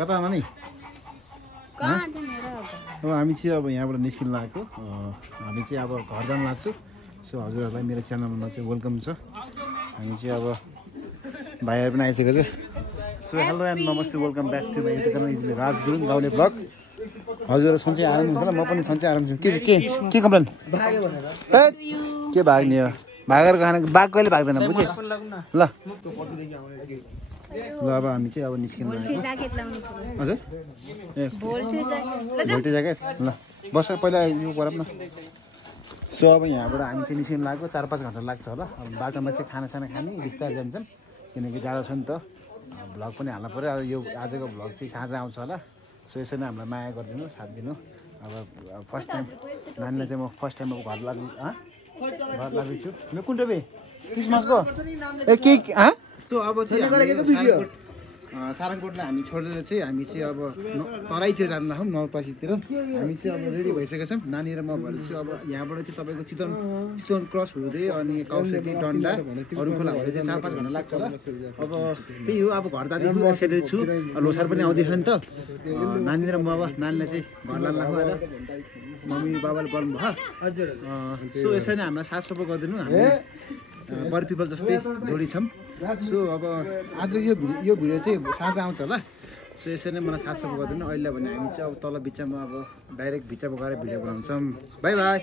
कता नानी अब हामी चाहिँ अब यहाँबाट निस्किन लागेको हामी चाहिँ अब घर जान लाग्छु सो हजुरहरूलाई मेरो च्यानलमा चाहिँ वेलकम छ हामी चाहिँ अब भाइहरू पनि आइसकेको छ सो हेलो एन्ड नमस्ते welcome back to my YouTube channel is Raj Gurung गाउने ब्लग हजुरहरू सन्चै आराम हुन्छ ल म पनि सन्चै आराम छु के कम्प्लेन के भाग्ने हो भागेर खाना बाघ कहिले भाग्दैन बुझिस् ल ल अब हामी चाहिँ अब निस्किनु हजुर ए भोल्टे ज्याकेट ल बस पहिला यो गरौँ न सो अब यहाँबाट हामी चाहिँ निस्किनु लाग्यो 4-5 घन्टा लाग्छ होला अब बाटोमा चाहिँ खानासाना खाने बिस्तारै जान्छौँ किनकि जाडो छ नि त भ्लग पनि हाल्नु पऱ्यो अब यो आजको भ्लग चाहिँ साँझ आउँछ होला सो यसरी नै हामीलाई माया गरिदिनु साथ दिनु अब फर्स्ट टाइम नानीलाई चाहिँ म फर्स्ट टाइम अब घर लाग्दैछु म कुन टोपी क्रिसमसको ए के त्यो अब चाहिँ सारङकोटलाई हामी छोडेर चाहिँ हामी चाहिँ अब तराईतिर जाँदा हौँ नवलपरासीतिर हामी चाहिँ अब रेडी भइसकेका छौँ नानी र म भएर चाहिँ अब यहाँबाट चाहिँ तपाईँको चितवन क्रस हुँदै अनि कौसेकी डन्डा अरू खोला हुँदै चाहिँ 4-5 घन्टा लाग्छ होला अब त्यही हो अब घर जाँदैछु एक्साइटेड छु लोसार पनि आउँदैछ नि त नानी र म अब नानीलाई चाहिँ घर लानु लाग्यो आज मम्मी बाबाले बोल्नु भयो हजुर सो यसरी नै हामीलाई साथ सपोर्ट गरिदिनु हामी बर पिपल जस्तै जोडी छौँ सो अब आज यो भिडियो चाहिँ साँझ आउँछ होला सो यसरी नै मलाई साथ सपोर्ट गरिदिनु अहिले भने हामी चाहिँ अब तल बिचमा अब डाइरेक्ट भिचामा गएर भिडियो बनाउँछौँ बाई बाई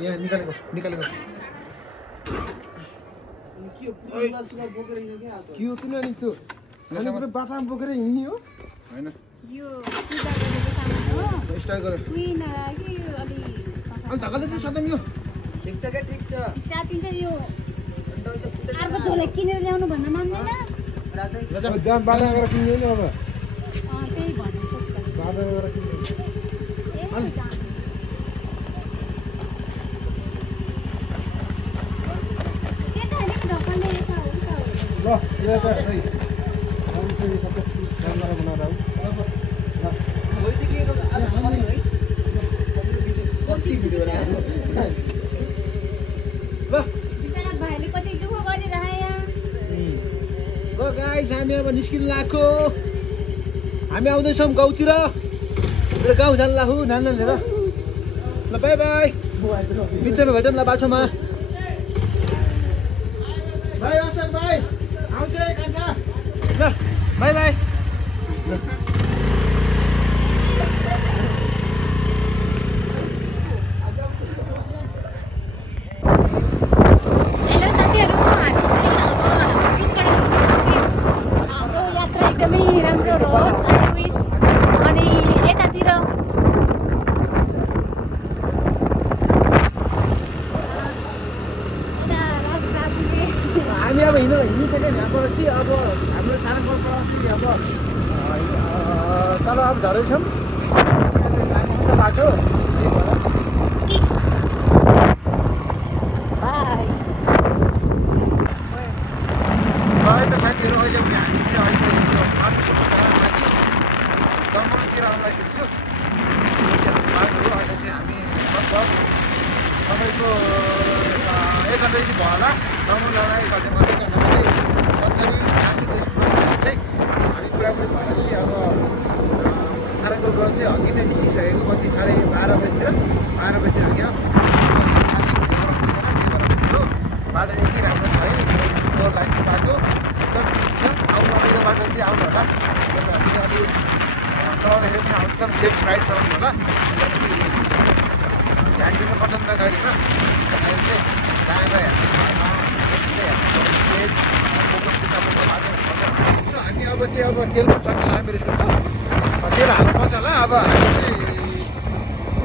यहाँ निकालेको बाटामा बोकेर हिँड्ने हो होइन स्टार्ट गर अलि धक्का दिन्छ सदम यो ठिक छ के ठिक छ चातिन्छ यो अर्को झोले किनेर ल्याउनु भन्दा मान्दैन राजा जाम बाटा गएर किन्नु नि अब त्यही भनेको बाटा गएर किन्नु के त हैन ढकने यता हो ल यो त सही हामी चाहिँ सबै क्यामेरा बनाएर आऊ ल भोलि के आज खबर है कति भिडियो बनायो ल बिचारा भाइले कति दुःख गरिरहे यहाँ ल गाइस हामी अब निस्किन लाग्यो हामी आउँदैछौँ गाउँतिर मेरो गाउँ जान लाग्यो नानी लिएर ल बाई बाई बिचमा भेटौँ ल बाटोमा बाई अशोक भाइ आउँछ है कान्छा ल बाई बाई हामी अब हिँडिसक्यौँ यहाँबाट चाहिँ अब हाम्रो सारङकोटबाट चाहिँ अब तल अब झर्दैछौँ बाटो अहिले त साथीहरू अहिले पनि हामी चाहिँ अहिले जङ्गलतिर आउनु लागिसकेको छु बाटोहरू अहिले चाहिँ हामी लगभग तपाईँको 1 घन्टा चाहिँ भयो होला जङ्गल ल्याउन 1 घन्टा मात्रै 70-80 किलोमिटर चाहिँ हामी पुरापुरी भएर चाहिँ अब सारङकोटबाट चाहिँ अघि नै निस्किसकेको कति 12:30 बजीतिर 12 बजीतिर क्या बाटो चाहिँ यति राम्रो छ है 4 लाइनको बाटो एकदम ठिक छ आउनु यो बाटो चाहिँ आउनु होला अलि चलाउँदाखेरि पनि एकदम सेफ राइड चलाउनु होला ध्यान दिनुपर्छ नि त गाडीमा अहिले चाहिँ हामी अब चाहिँ अब तेल पनि सक्नु लाग्यो मेरो स्कुलको तेल हाल्नुपर्छ होला अब हामी चाहिँ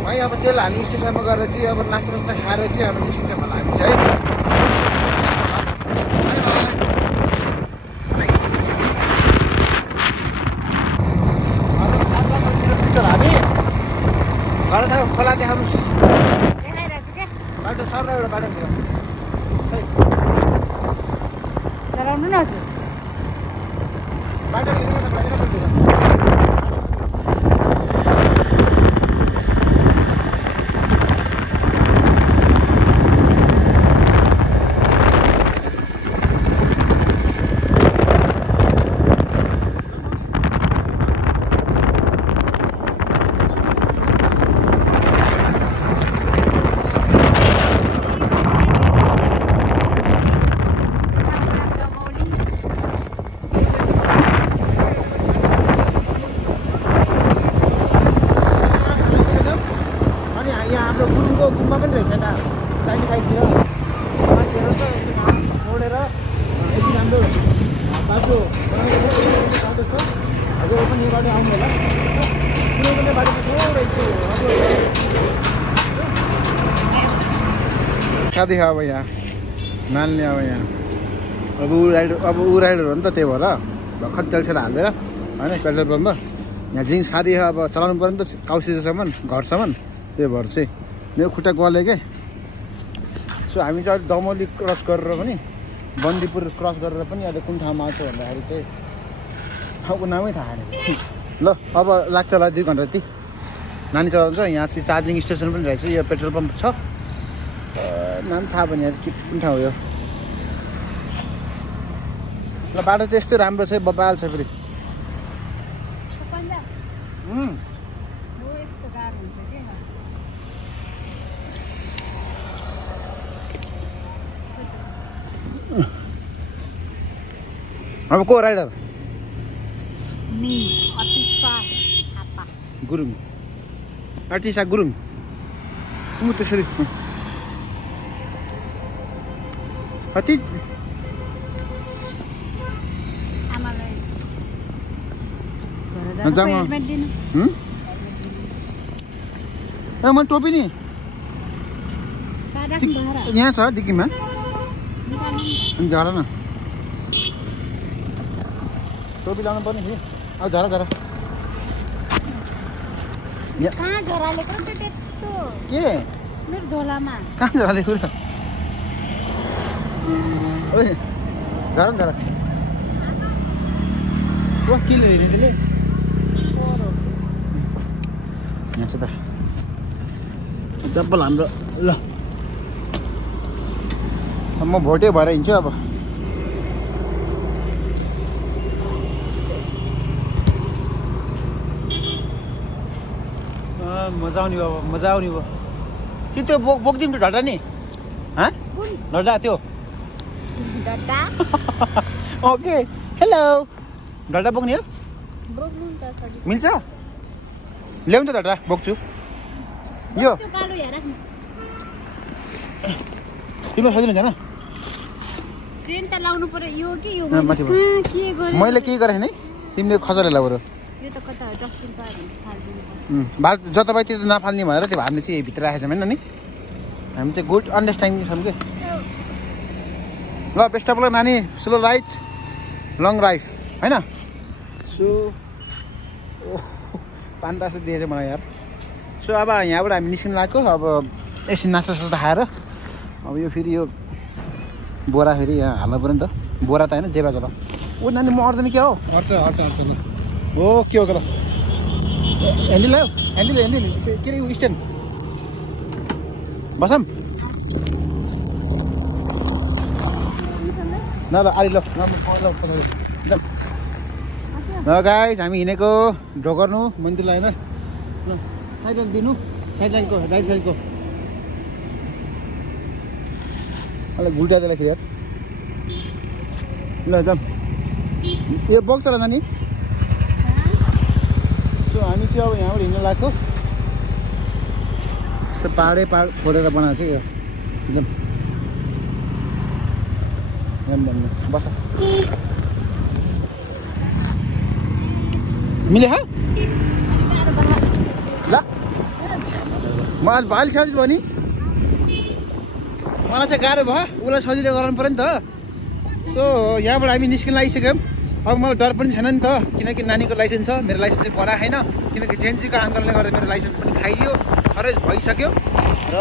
वहीँ अब तेल हाल्ने स्टेसनमा गएर चाहिँ अब नास्ता खाएर चाहिँ अब निस्किन्छौँ होला हामी चाहिँ है खोला देखाउनुहोस् बाटो सर एउटा बाटो चलाउनु न हजुर बाटो जस्तो हजुर पनि यहीँबाट आउनु होला कुनै कुनै बाटो थोरै साथी अब यहाँ नाल्ने अब यहाँ अब ऊ राइडर हो नि त त्यही भएर भर्खर तेलसेल हालेर होइन पेट्रोल पम्पमा यहाँ जिन्स खाँदै अब चलाउनु पऱ्यो नि त काउसीसम्म घरसम्म त्यही भएर चाहिँ मेरो खुट्टा गल्यो के सो हामी चाहिँ अहिले दमौली क्रस गरेर पनि बन्दीपुर क्रस गरेर पनि अहिले कुन ठाउँमा आउँछ भन्दाखेरि चाहिँ ठाउँको नामै थाहा छैन ल अब लाग्छ होला 2 घन्टा जति नानी चलाउँछ यहाँ चाहिँ चार्जिङ स्टेसन पनि रहेछ यो पेट्रोल पम्प छ नाम थाहा भएन यार कुन ठाउँ हो यो र बाटो चाहिँ यस्तो राम्रो छ बबाल छ फेरि अब को राइडर गुरुङ अटिसा गुरुङ म त्यसरी कति म टोपी नि यहाँ छ डिक्कीमा झर न टोपी लाउनु पर्ने फेरि अब झर झर कहाँ झरालेको त्यस्तो के मेरो झोलामा कहाँ झरालेको र ओए झर झर ओ के ले दिदीले यहाँ छ त चप्पल हाम्रो ल म भोटे भएर हिँड्छु अब मजा आउने भयो मजा आउने भयो कि त्यो बोक्दिउँ त्यो ढड्डा नि ढड्डा त्यो ओके हेलो ढड्डा बोक्ने हो मिल्छ ल्याउनु त ढड्डा बोक्छु यो तिम्रो सजिलो छैन मैले के गरेँ नि तिमीले खसेर ल्याउ बाल जताभाइ त्यो नफाल्ने भनेर त्यो हामीले चाहिँ भित्र राखेको छौँ होइन नि हामी चाहिँ गुड अन्डरस्ट्यान्डिङ छौँ कि ल बेस्ट अफ लक नानी स्लो राइड लङ राइड होइन सो पानी तास दिएछ मलाई यार सो अब यहाँबाट हामी निस्किनु लाग्यो अब एकछिन नास्ता सास्ता खाएर अब यो फेरि यो बोरा फेरि यहाँ हाल्नु पऱ्यो नि त बोरा त होइन जेबा गल ऊ नानी म अट्दैन क्या हो हट्छ ल हो के हो गल ह्यान्डल ल्याऊ ह्यान्डल के अरे स्ट्यान्ड बसम ल ल अलि ल गाइस हामी हिँडेको ढोकर्नु मन्दिरलाई होइन ल साइड लाइन दिनु साइड लाइनको राइट साइडको अलि घुल्टा दिँदाखेरि यार ल जाऊँ यो बग्छ र नानी सो हामी चाहिँ अब यहाँबाट हिँड्न लाग्यो त्यो पाहाडै पाहाड खोलेर बनाएको छ यो एकदम बस मिले ल मलाई भाइले सजिलो भयो नि मलाई चाहिँ गाह्रो भयो उसलाई सजिलो गराउनु पऱ्यो नि त सो यहाँबाट हामी निस्किन लागिसक्यौँ अब मलाई डर पनि छैन नि त किनकि नानीको लाइसेन्स छ मेरो लाइसेन्स चाहिँ परा छैन किनकि जेएनजीको आन्दोलनले गर्दा मेरो लाइसेन्स पनि खाइदियो खरेज भइसक्यो र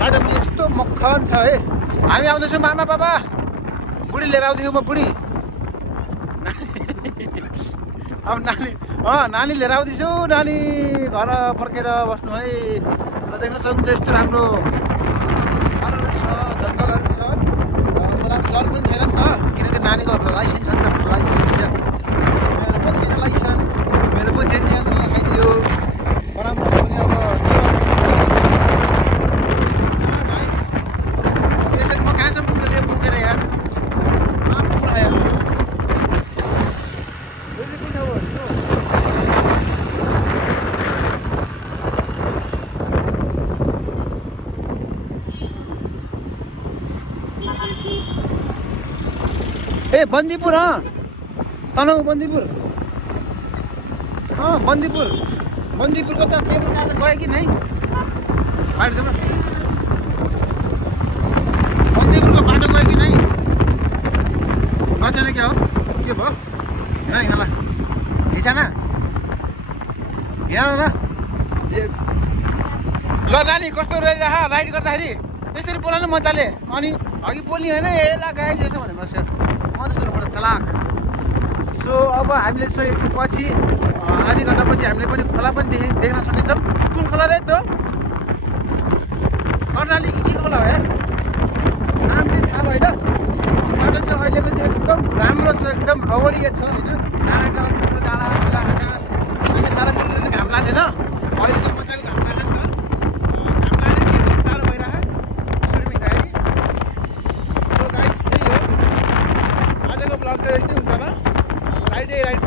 बाटो पनि यस्तो मक्खन छ है हामी आउँदैछौँ मामा बाबा बुढी लिएर आउँदैछौँ म बुढी अब नानी लिएर आउँदैछु नानी घर फर्केर बस्नु है र देख्न सक्नुहुन्छ यस्तो राम्रो घरहरू छ जङ्गलहरू छ र मलाई डर पनि छैन नि त किनकि नानीको लाइसेन्स छ नि त लाइसेन्स मेरो पछि छैन लाइसेन्स मेरो पछि जेएनजी आन्दोलन लगाइदियो परामर्श पनि अब यसरी म कहाँसम्म पुगेर यार ए बन्दीपुर तनहु बन्दीपुर बन्दीपुरको त केबल कार त गयो कि नै बाटो जाउँ न बन्दीपुरको बाटो गयो कि नै गएन क्या हो के भयो हिँड ल हिँड्छान हिँड ल नानी कस्तो रहिरह राइड गर्दाखेरि त्यसरी बोलाउनु मजाले अनि अघि बोल्ने होइन एला गाई जस्तो भनेर बस्छ म जस्तो चलाक सो अब हामीले चाहिँ एकछिन पछि आधी घन्टापछि हामीले पनि खोला पनि देख्न सकिन्छौँ कुन खोला रे त कर्णाली के खोला हो यार नाम चाहिँ थाहा भएन बाटो चाहिँ अहिलेको चाहिँ एकदम राम्रो छ एकदम रवडीय छ होइन डाँडा घाँस सारा कुरो चाहिँ घाम लाग्दैन अहिले चाहिँ मजाले घाम लाग्यो नि त घाम लाग्यो के टाढो भइरह यसरी मिल्दाखेरि सो गाइस त्यही हो आजको ब्लग त यस्तै हुन्छ होला राइडको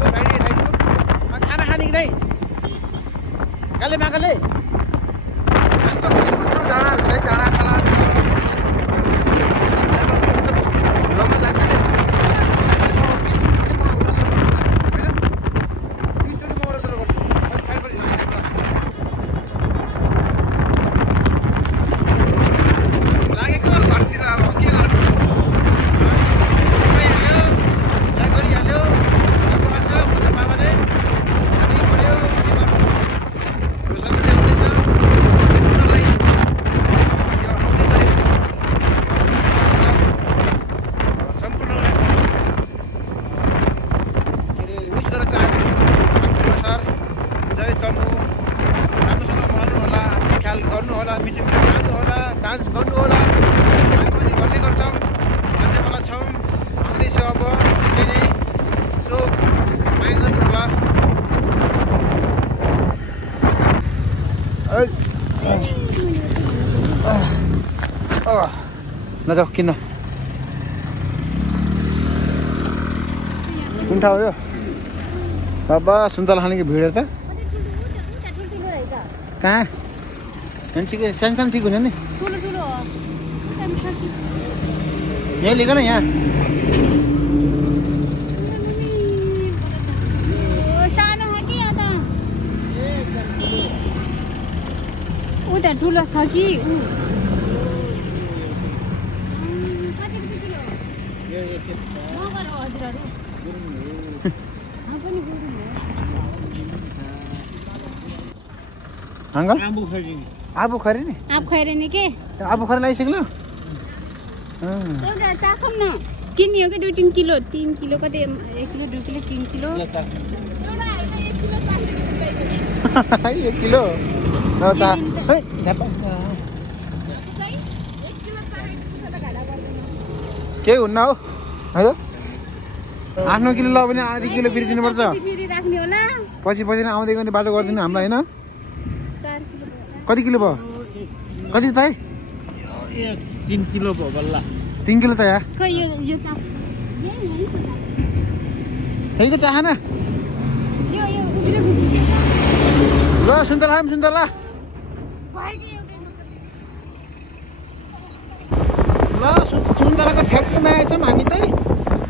खाना खाने कि नै गाले मागाले डाँडाहरू छ है डाँडा काला छ रमाइलो लाग्छ नि लागेको घरतिर अब के गर्नु गरिहाल्यो बाबाले खानै पर्यो के गर्नु रोसनले आउँदैछ उनीहरूलाई यो आउँदै गरेको सम्पूर्णलाई के अरे विस गर्न चाहन्छु मेरो सर जय तन्नु राम्रोसँग पढ्नु होला ख्याल गर्नु होला मिठो मिठो खानु होला डान्स गर्नु होला हामी पनि गर्दै गर्छौँ भन्ने वाला छौँ आउँदैछ अब छिट्टै नै सो माया गर्नु होला नजाऊ किन कुन ठाउँ हो यो बाबा सुन्तला खाने कि भिड त कहाँ ठिकै सानो सानो ठिक हुन्छ नि यहाँ लिएको न यहाँ उता ठुलो छ कि अङ्कल आबु खरे नि के आबु खरे लगाइसक्नु एउटा चाखौँ न किनियो कि 2-3 किलो 3 किलो कति 1 किलो 2 किलो 3 किलो 1 किलो केही हुन्न हौ होइन 8-9 किलो ल भने आधी किलो फेरि दिनुपर्छ पछि नै आउँदै गर्ने बाटो गरिदिनु हामीलाई होइन कति किलो भयो कति त 3 किलो भयो बल्ल 3 किलो त यहाँ यहीको चाहना ल सुन्तला ल सुन्तलाको फ्याक्ट्रीमा आएछौँ हामी चाहिँ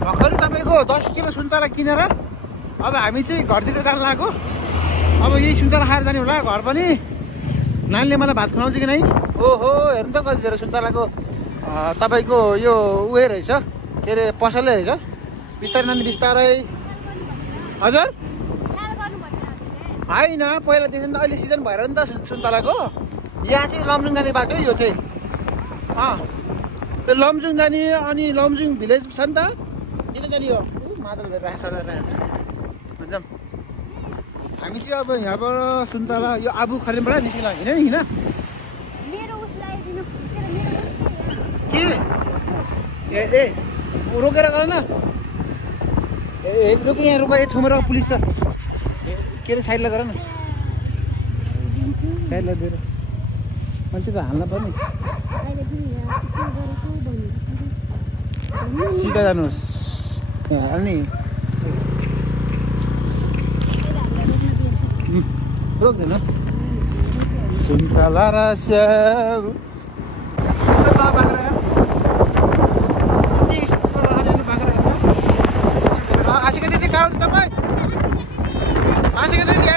भर्खरै तपाईँको 10 किलो सुन्तला किनेर अब हामी चाहिँ घरतिर जान लाग्यो अब यही सुन्तला खाएर जाने होला घर पनि नानीले मलाई भात खुवाउँछ कि नै ओहो हेर्नु त कति धेरै सुन्तलाको तपाईँको यो उयो रहेछ के अरे पसलै रहेछ बिस्तारै नानी बिस्तारै हजुर होइन पहिलादेखि त अहिले सिजन भएर नि त सुन्तलाको यहाँ चाहिँ लमजुङ जाने बाटो यो चाहिँ त्यो लमजुङ जाने अनि लमजुङ भिलेज छ नि त किन जाने हो मादल सजाएर हुन्छ हामी चाहिँ अब यहाँबाट सुन्तला यो आबु खरेनबाट निस्किला होइन नि के ए रोकेर गर न ए रोक यहाँ रोक यो ठाउँमा पुलिस छ के अरे साइडलाई गर न साइडलाई दिएर मान्छे त हाल्न पर्ने सिधा जानुहोस् अनि रोक्दैन सुन्तला र स्याउ आशिका दिदी कहाँ हुन्छ तपाईँ आशिका दिदी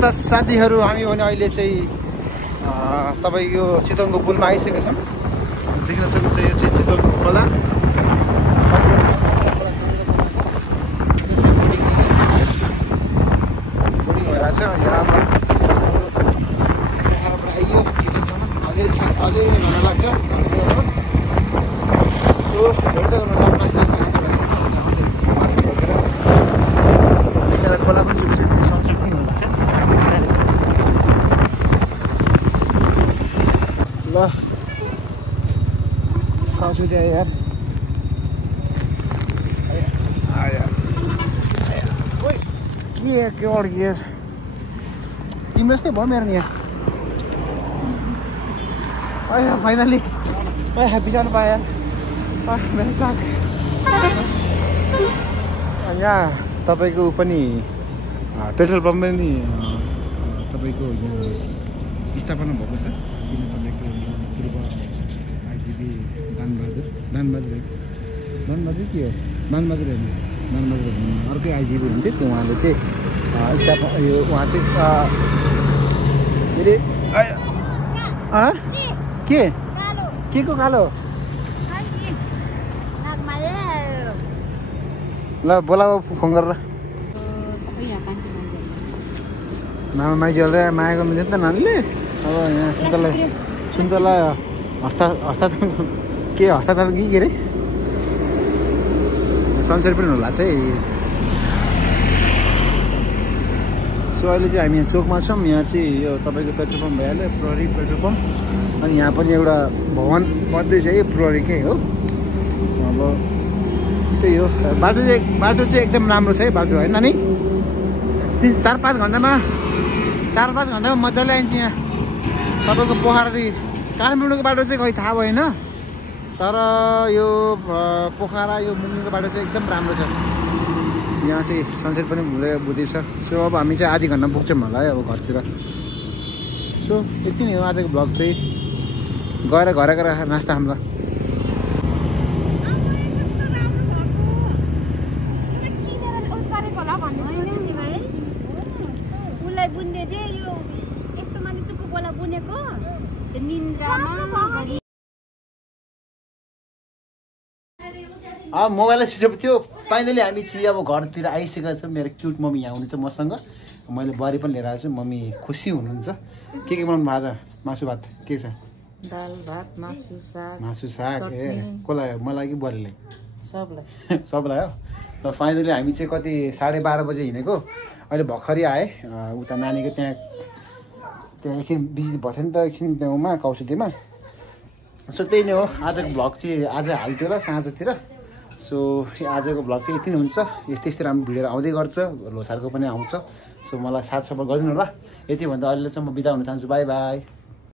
त साथीहरू हामी भने अहिले चाहिँ तपाईँको यो चितवनको पुलमा आइसकेका छौँ। देख्न सक्नुहुन्छ यो चाहिँ चितवनको खोला। बोटिङ भइरहेछ यहाँ अब आइयो अझै घन्टा लाग्छ। खोला पनि छ सनसेट पनि हुनु लाग्छ। ल आउँछु त्यहाँ यार के अरू यार तिम्रो जस्तै भयो मेरो नि यहाँ फाइनली ह्याप्पी जानु पायो यार मेरो चाक। यहाँ तपाईँको पनि पेट्रोल पम्प पनि तपाईँको स्थापना भएको छ। किन तपाईँको पूर्व आइजिबी दानबहादुर के हो दानबहादुर होइन अर्कै आइजिबी हुन्थ्यो त्यो उहाँले चाहिँ स्थापना यो उहाँ चाहिँ के अरे के को कालो ल बोला फोन गरेर मामा माइतीहरूले माया गर्नु दिन्छ त नानीले। अब यहाँ सुन्तला हस्ताक्षर के हस्ताक्षर के अरे सनसेट पनि होला चाहिँ। सो अहिले चाहिँ हामी यहाँ चोकमा छौँ। यहाँ चाहिँ यो तपाईँको पेट्रोल पम्प भइहाल्यो प्रहरी पेट्रोल पम्प। अनि यहाँ पनि एउटा भवन बन्दैछ है प्रहरीकै हो। अब त्यही हो बाटो चाहिँ एकदम राम्रो छ है बाटो होइन नानी। 4-5 घन्टामा मजाले आइन्छ यहाँ तपाईँको पोखरादेखि काठमाडौँको बाटो चाहिँ खै थाहा भएन तर यो पोखरा यो मुङ्गेको बाटो चाहिँ एकदम राम्रो छ। यहाँ चाहिँ सनसेट पनि हुँदैछ। सो अब हामी चाहिँ आधी घन्टा पुग्छौँ होला है अब घरतिर। सो यति नै हो आजको भ्लग चाहिँ। गएर नास्ता हाम्रो अब मोबाइल स्विच अफ थियो। फाइनली हामी चाहिँ अब घरतिर आइसकेका छौँ। मेरो क्युट मम्मी यहाँ हुनुहुन्छ मसँग। मैले बरी पनि लिएर आएको छु। मम्मी खुसी हुनुहुन्छ। के बनाउनु भएको छ? मासु भात के छ? दाल भात मासु साग ए कसलाई मलाई कि बरीलाई? सबलाई हो। र फाइनली हामी चाहिँ कति 12:30 बजे हिँडेको। अहिले भर्खरै आएँ उता नानीको त्यहाँ एकछिन बिजी भएको थियो नि त एकछिन त्यहाँमा कौसुतीमा। सो त्यही नै हो आजको भ्लग चाहिँ आज हाल्छु होला साँझतिर। सो आजको भ्लग चाहिँ यति नै हुन्छ। यस्तै राम्रो भिडियोहरू आउँदै गर्छ। लोसारको पनि आउँछ। सो मलाई साथ सपोर्ट गरिदिनु होला। यति भन्दा अहिलेसम्म बिदा हुन चाहन्छु। By by.